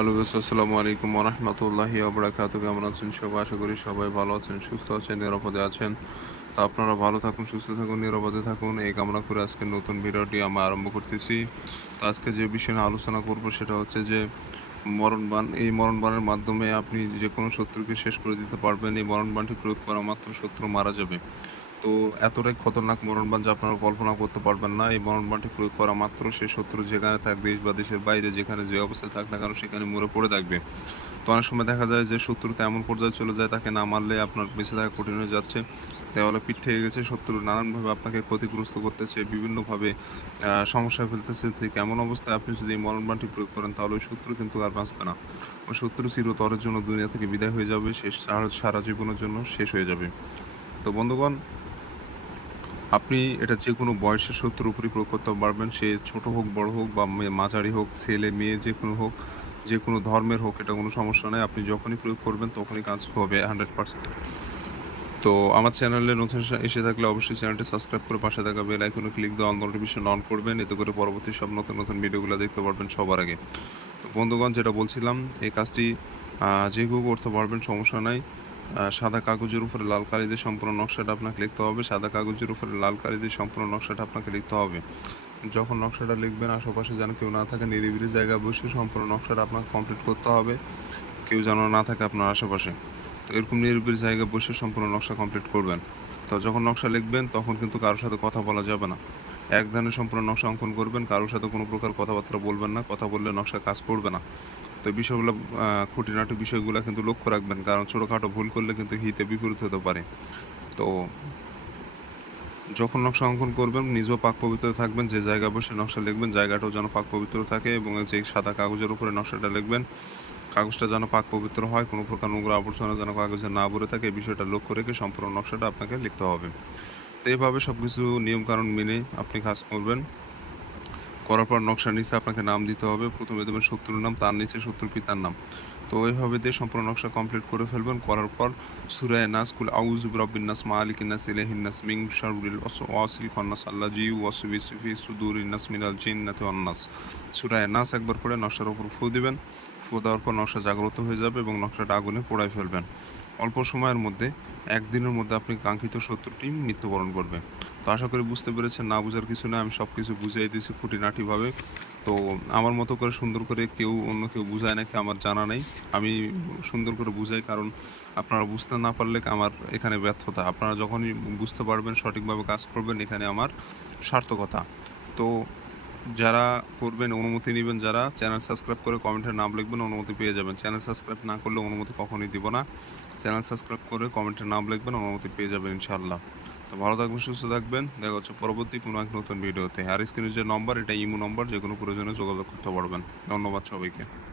Hello আসসালামু আলাইকুম রহমতুল্লাহি আবরাকাত কেমন আছেন সবাই? আশা করি সবাই ভালো আছেন, সুস্থ আছেন, নিরাপদে আছেন। তো আপনারা ভালো থাকুন, সুস্থ থাকুন, নিরাপদে থাকুন। এই কামনা করে আজকে নতুন ভিডিওটি আমরা আরম্ভ করতেছি। তো আজকে যে বিষয় আলোচনা করব সেটা হচ্ছে যে মরণবান, এই মরণবানের মাধ্যমে আপনি যে কোনো শত্রুকে শেষ করে দিতে পারবেন। এই মরণবানটি প্রয়োগ করা মাত্র শত্রু মারা যাবে। তো এতটাই খতরনাক মরণবান যে আপনারা কল্পনা করতে পারবেন না। এই মরণবানটি প্রয়োগ করা মাত্র সে শত্রু যেখানে থাক, দেশ বা দেশের বাইরে, যেখানে যে অবস্থায় থাক না কেন সেখানে মরে পড়ে থাকবে। তো অনেক সময় দেখা যায় যে শত্রুতে এমন পর্যায়ে চলে যায়, তাকে না মারলে আপনার বেঁচে থাকা কঠিন হয়ে যাচ্ছে। দেওয়ালে পিঠ থেকে গেছে, শত্রু নানানভাবে আপনাকে ক্ষতিগ্রস্ত করতেছে, বিভিন্নভাবে সমস্যা ফেলতেছে। ঠিক এমন অবস্থায় আপনি যদি এই মরণবানটি প্রয়োগ করেন, তাহলে ওই শত্রু কিন্তু আর বাঁচবে না। ওই শত্রু চিরতরের জন্য দুনিয়া থেকে বিদায় হয়ে যাবে, শেষ সারা- সারা জীবনের জন্য শেষ হয়ে যাবে। তো বন্ধুগণ আপনি এটা যে কোনো বয়সের শত্রুর উপরই প্রয়োগ করতে পারবেন। সে ছোট হোক, বড় হোক বা মাঝারি হোক, ছেলে, মেয়ে যে কোনো হোক যে কোনো ধর্মের হোক, এটা কোনো সমস্যা নেই। আপনি যখনই প্রয়োগ করবেন, তখনই কাজ হবে হান্ড্রেড পার্সেন্ট। তো আমার চ্যানেলে নতুন এসে- থাকলে অবশ্যই চ্যানেলটি সাবস্ক্রাইব করে পাশে থাকা বেল আইকনে ক্লিক দিয়ে অন নোটিফিকেশন অন করবেন। এতে করে পরবর্তী সব নতুন নতুন ভিডিওগুলো দেখতে পারবেন সবার আগে। তো বন্ধুগণ, যেটা বলছিলাম, এই কাজটি যে কেউ করতে পারবেন সমস্যা নাই। সাদা কাগজের উপরে লাল কালি দিয়ে সম্পূর্ণ নকশাটা আপনাকে লিখতে হবে। সাদা কাগজের উপরে লাল কালি দিয়ে সম্পূর্ণ নকশাটা আপনাকে লিখতে হবে। যখন নকশাটা লিখবেন, আশেপাশে যেন কেউ না থাকে, নিরিবিলি জায়গায় বসে সম্পূর্ণ নকশাটা আপনাকে কমপ্লিট করতে হবে। কেউ যেন না থাকে আপনার আশেপাশে। তো এরকম নিরিবিলি জায়গায় বসে সম্পূর্ণ নকশা কমপ্লিট করবেন। তো যখন নকশা লিখবেন, তখন কিন্তু কারোর সাথে কথা বলা যাবে না। এক ধানে সম্পূর্ণ নকশা অঙ্কন করবেন, কারোর সাথে কোনো প্রকার কথাবার্তা বলবেন না। কথা বললে নকশা কাজ করবে না। তো বিষয়গুলো খুঁটিনাটি বিষয়গুলো কিন্তু লক্ষ্য রাখবেন, কারণ ছোটোখাটো ভুল করলে কিন্তু হিতে বিপরীত হতে পারে। তো যখন নকশা অঙ্কন করবেন, নিজেও পাক পবিত্র থাকবেন, যে জায়গায় বসে নকশা লিখবেন, জায়গাটাও যেন পাক পবিত্র থাকে এবং যে সাদা কাগজের উপরে নকশাটা লিখবেন, কাগজটা যেন পাক পবিত্র হয়, কোনো প্রকার নোংরা আবর্জনা যেন কাগজে না ভরে থাকে, এই বিষয়টা লক্ষ্য রেখে সম্পূর্ণ নকশাটা আপনাকে লিখতে হবে। তো এইভাবে সব কিছু নিয়মকানুন মেনে আপনি কাজ করবেন। করার পর নকশার নিচে আপনাকে নাম দিতে হবে। প্রথমে দেবেন শত্রুর নাম, তার নিচে শত্রুর পিতার নাম। তো এইভাবে দিয়ে সম্পূর্ণ নকশা কমপ্লিট করে ফেলবেন। করার পর সুরায় নাস কুল আউজ রব্বিন নাস মালিক নাস ইলেহিনাস নাস মিং শারুল ওয়াসিল খন্নাস আল্লাহ জি ওয়াসুবি সুফি সুদুর ইন্নাস মিনাল জিন্নাতি অন্নাস সুরায় নাস একবার পড়ে নকশার উপর ফু দিবেন। ফু দেওয়ার পর নকশা জাগ্রত হয়ে যাবে এবং নকশাটা আগুনে পোড়ায় ফেলবেন। অল্প সময়ের মধ্যে, একদিনের মধ্যে আপনি কাঙ্ক্ষিত শত্রুটি মৃত্যুবরণ করবে তো আশা করি বুঝতে পেরেছেন, না বোঝার কিছু না আমি সব কিছু বুঝিয়ে দিয়েছি খুঁটিনাটিভাবে। তো আমার মতো করে সুন্দর করে কেউ অন্য কেউ বুঝায় নাকি আমার জানা নেই। আমি সুন্দর করে বুঝাই, কারণ আপনারা বুঝতে না পারলে আমার এখানে ব্যর্থতা। আপনারা যখনই বুঝতে পারবেন, সঠিকভাবে কাজ করবেন, এখানে আমার সার্থকতা। তো যারা করবেন, অনুমতি নেবেন, যারা চ্যানেল সাবস্ক্রাইব করে কমেন্টের নাম লিখবেন, অনুমতি পেয়ে যাবেন। চ্যানেল সাবস্ক্রাইব না করলে অনুমতি কখনোই দিব না। চ্যানেল সাবস্ক্রাইব করে কমেন্টের নাম লিখবেন, অনুমতি পেয়ে যাবেন ইনশাআল্লাহ। তো ভালো থাকবেন, সুস্থ থাকবেন। দেখা হচ্ছে পরবর্তী কোনো এক নতুন ভিডিওতে। আর স্ক্রিনের যে নম্বর এটা ইমো নম্বর যে কোনো প্রয়োজনে যোগাযোগ করতে পারবেন। ধন্যবাদ সবাইকে।